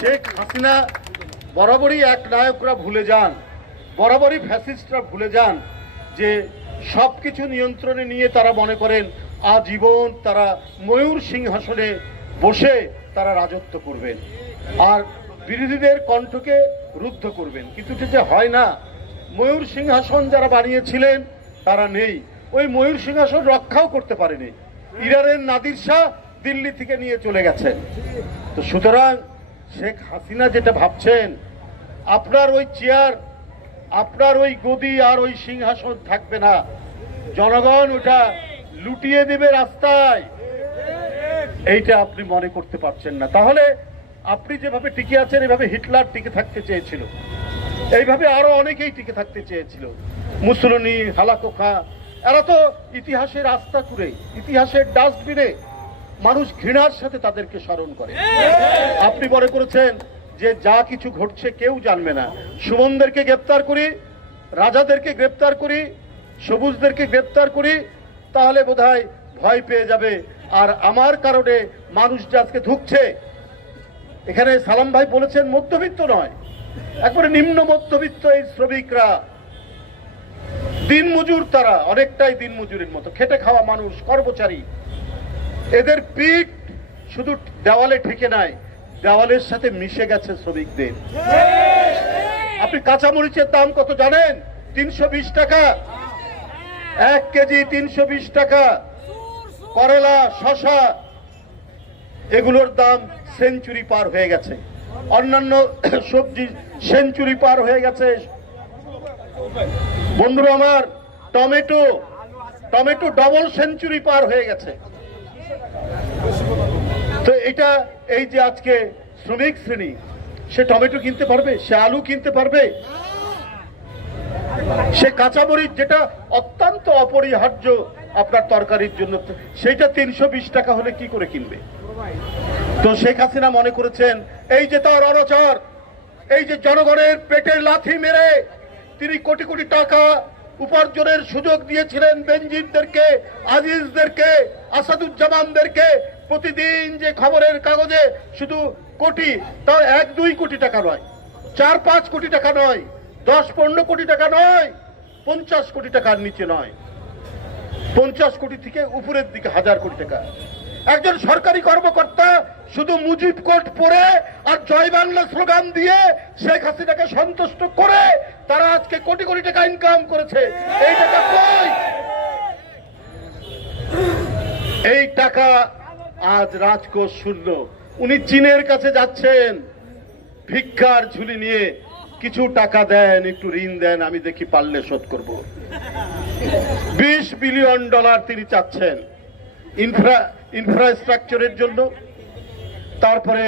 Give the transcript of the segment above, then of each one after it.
শেখ হাসিনা বরাবরই এক নায়করা ভুলে যান, বরাবরই ফ্যাসিস্টরা ভুলে যান যে সব কিছু নিয়ন্ত্রণে নিয়ে তারা মনে করেন আজীবন তারা ময়ূর সিংহাসনে বসে তারা রাজত্ব করবেন আর বিরোধীদের কণ্ঠকে রুদ্ধ করবেন। কিন্তু এটা যে হয় না। ময়ূর সিংহাসন যারা বানিয়েছিলেন তারা নেই, ওই ময়ূর সিংহাসন রক্ষাও করতে পারেনি। ইরানের নাদির শাহ দিল্লি থেকে নিয়ে চলে গেছেন। তো সুতরাং শেখ হাসিনা যেটা ভাবছেন, আপনার ওই চেয়ার, আপনার ওই গদি আর ওই সিংহাসন থাকবে না, জনগণ ওটা লুটিয়ে দেবে রাস্তায়, এইটা আপনি মনে করতে পারছেন না। তাহলে আপনি যেভাবে টিকে আছেন, এভাবে হিটলার টিকে থাকতে চেয়েছিল, এইভাবে আরো অনেকেই টিকে থাকতে চেয়েছিল। মুসলিনী, হালাকো খা, এরা তো ইতিহাসের আস্থা করে, ইতিহাসের ডাস্টবিনে মানুষ ঘৃণার সাথে তাদেরকে স্মরণ করে। আপনি মনে করেছেন যে যা কিছু ঘটছে কেউ জানবে না, সুমনদেরকে গ্রেপ্তার করি, রাজাদেরকে গ্রেপ্তার করি, সবুজদেরকে গ্রেপ্তার করি, তাহলে বোধহয় ভয় পেয়ে যাবে। আর আমার কারণে মানুষ যে আজকে ধুঁকছে, এখানে সালাম ভাই বলেছেন মধ্যবিত্ত নয়, একবারে নিম্ন মধ্যবিত্ত এই শ্রমিকরা, দিনমজুর, তারা অনেকটাই দিনমজুরের মতো খেটে খাওয়া মানুষ, কর্মচারী, এদের পিঠ শুধু দেওয়ালে ঠেকে নাই, দেওয়ালের সাথে মিশে গেছে শ্রমিকদের। আপনি কাঁচামরিচের দাম কত জানেন? 320 টাকা 1 কেজি, 320 টাকা। করলা, শশা, এগুলোর দাম সেঞ্চুরি পার হয়ে গেছে, অন্যান্য সবজি সেঞ্চুরি পার হয়ে গেছে। বন্ধুরা আমার, টমেটো ডবল সেঞ্চুরি পার হয়ে গেছে। তো এটা, এই যে আজকে শ্রমিক শ্রেণী, সে টমেটো কিনতে পারবে, সে আলু কিনতে পারবে, সে কাঁচামরিচ যেটা অত্যন্ত অপরিহার্য আপনার তরকারির জন্য, সেইটা 320 টাকা হলে কি করে কিনবে? তো শেখ হাসিনা মনে করেছেন এই যে তার অনাচার, এই যে জনগণের পেটের লাথি মেরে তিনি কোটি কোটি টাকা উপার্জনের সুযোগ দিয়েছিলেন বেনজিরদেরকে, আজিজদেরকে, আসাদুজ্জামানদেরকে। প্রতিদিন যে খবরের কাগজে শুধু কোটি, তার 1-2 কোটি টাকা নয়, 4-5 কোটি টাকা নয়, 10-15 কোটি টাকা নয়, 50 কোটি টাকার নিচে নয়, 50 কোটি থেকে উপরের দিকে 1000 কোটি টাকা। একজন সরকারি কর্মকর্তা শুধু মুজিব কোট পরে আর জয় বাংলা স্লোগান দিয়ে শেখ হাসিনাকে সন্তুষ্ট করে তারা আজকে কোটি কোটি টাকা ইনকাম করেছে। এই টাকা কই? এই টাকা আজ রাজকোষ শূন্য। উনি চীনের কাছে যাচ্ছেন ভিক্ষার ঝুলি নিয়ে, কিছু টাকা দেন, একটু ঋণ দেন, আমি দেখি পারলে শোধ করব। $20 বিলিয়ন তিনি চাচ্ছেন ইনফ্রাস্ট্রাকচারের জন্য। তারপরে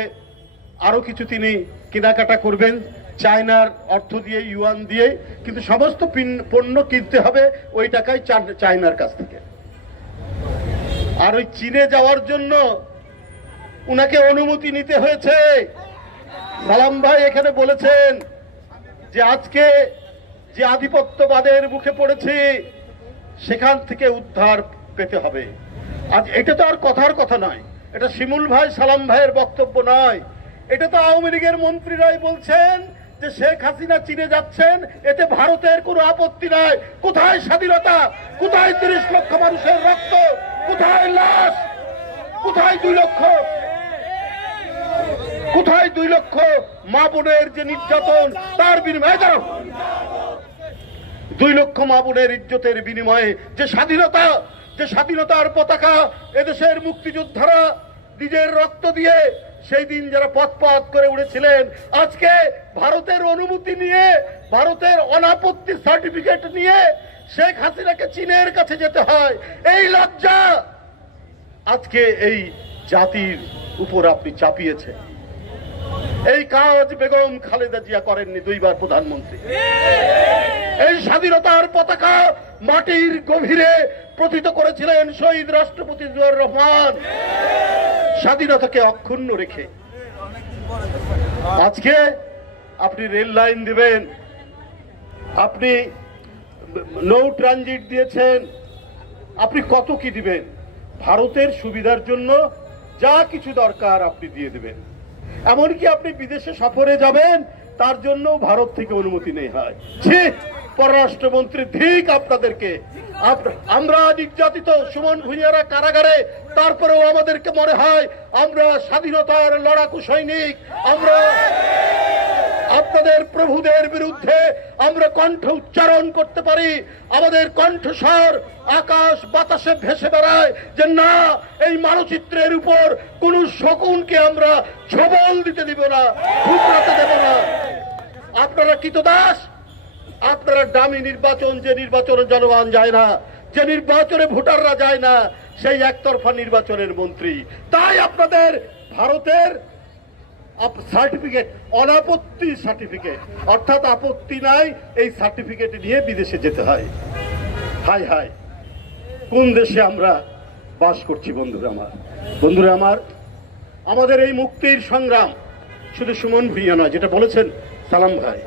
আরো কিছু তিনি কেনাকাটা করবেন চায়নার অর্থ দিয়ে, ইউয়ান দিয়ে, কিন্তু সমস্ত পণ্য কিনতে হবে ওই টাকায় চায়নার কাছ থেকে। আর ওই চীনে যাওয়ার জন্য উনাকে অনুমতি নিতে হয়েছে। সালাম ভাই এখানে বলেছেন যে আজকে যে আধিপত্যবাদের মুখে পড়েছি সেখান থেকে উদ্ধার পেতে হবে। আজ এটা তো আর কথার কথা নয়, এটা শিমুল ভাই, সালাম ভাইয়ের বক্তব্য নয়, এটা তো আওয়ামী লীগের মন্ত্রীরাই বলছেন যে শেখ হাসিনা চীনে যাচ্ছেন, এতে ভারতের কোনো আপত্তি নাই। কোথায় স্বাধীনতা? কোথায় 30 লক্ষ মানুষের রক্ত? কোথায় লাশ? কোথায় 2 লক্ষ? কোথায় 2 লক্ষ মা বোনের যে নির্যাতন, তার বিনিময়ে 2 লক্ষ মা বোনের ইজ্জতের বিনিময়ে যে স্বাধীনতা, যে স্বাধীনতার পতাকা এদেশের মুক্তিযোদ্ধারা নিজের রক্ত দিয়ে সেই দিন যারা পথ করে উড়েছিলেন, আজকে ভারতের অনুমতি নিয়ে, ভারতের অনাপত্তি সার্টিফিকেট নিয়ে শেখ হাসিনাকে চীনের কাছে যেতে হয়। এই লজ্জা আজকে এই জাতির উপর আপনি চাপিয়েছেন। এই কাজ বেগম খালেদা জিয়া করেননি, 2 বার প্রধানমন্ত্রী। এই স্বাধীনতার পতাকা মাটির গভীরে প্রথিত করেছিলেন শহীদ রাষ্ট্রপতি জিয়াউর রহমান, স্বাধীনতাকে অক্ষুণ্ণ রেখে। আজকে আপনি রেল লাইন দিবেন, আপনি নৌ ট্রানজিট দিয়েছেন, আপনি কত কি দিবেন? ভারতের সুবিধার জন্য যা কিছু দরকার আপনি দিয়ে দিবেন। এমনকি আপনি বিদেশে সফরে যাবেন তার জন্য ভারত থেকে অনুমতি নেই হয়। পররাষ্ট্রমন্ত্রী ঠিক আপনাদেরকে। আমরা নির্যাতিত, সুমন ভুঁইয়ারা কারাগারে, তারপরেও আমাদেরকে মনে হয় আমরা স্বাধীনতার লড়াকু সৈনিক। আমরা আপনাদের প্রভুদের বিরুদ্ধে আমরা কণ্ঠ উচ্চারণ করতে পারি। আমাদের কণ্ঠস্বর আকাশ বাতাসে ভেসে বেড়ায় যে না, এই মানচিত্রের উপর কোন শকুনকে আমরা ছবল দিতে দিব না, ঠুকরাতে দেব না। আপনারা কৃতদাস, আপনারা দামি নির্বাচন, যে নির্বাচনে জনগণ যায় না, যে নির্বাচনে ভোটাররা যায় না, সেই একতরফা নির্বাচনের মন্ত্রী। তাই আপনাদের ভারতের সার্টিফিকেট, অনাপত্তি সার্টিফিকেট, অর্থাৎ আপত্তি নাই, এই সার্টিফিকেট নিয়ে বিদেশে যেতে হয়। হাই হাই, কোন দেশে আমরা বাস করছি বন্ধুরা আমার। বন্ধুরা আমার, আমাদের এই মুক্তির সংগ্রাম শুধু সুমন ভুঁইয়া নয়, যেটা বলেছেন সালাম ভাই,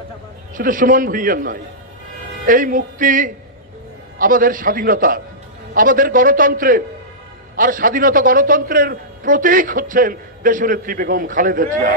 শুধু সুমন ভুঁইয়ার নয়। এই মুক্তি আমাদের স্বাধীনতা, আমাদের গণতন্ত্রের। আর স্বাধীনতা গণতন্ত্রের প্রতীক হচ্ছেন দেশনেত্রী বেগম খালেদা জিয়া।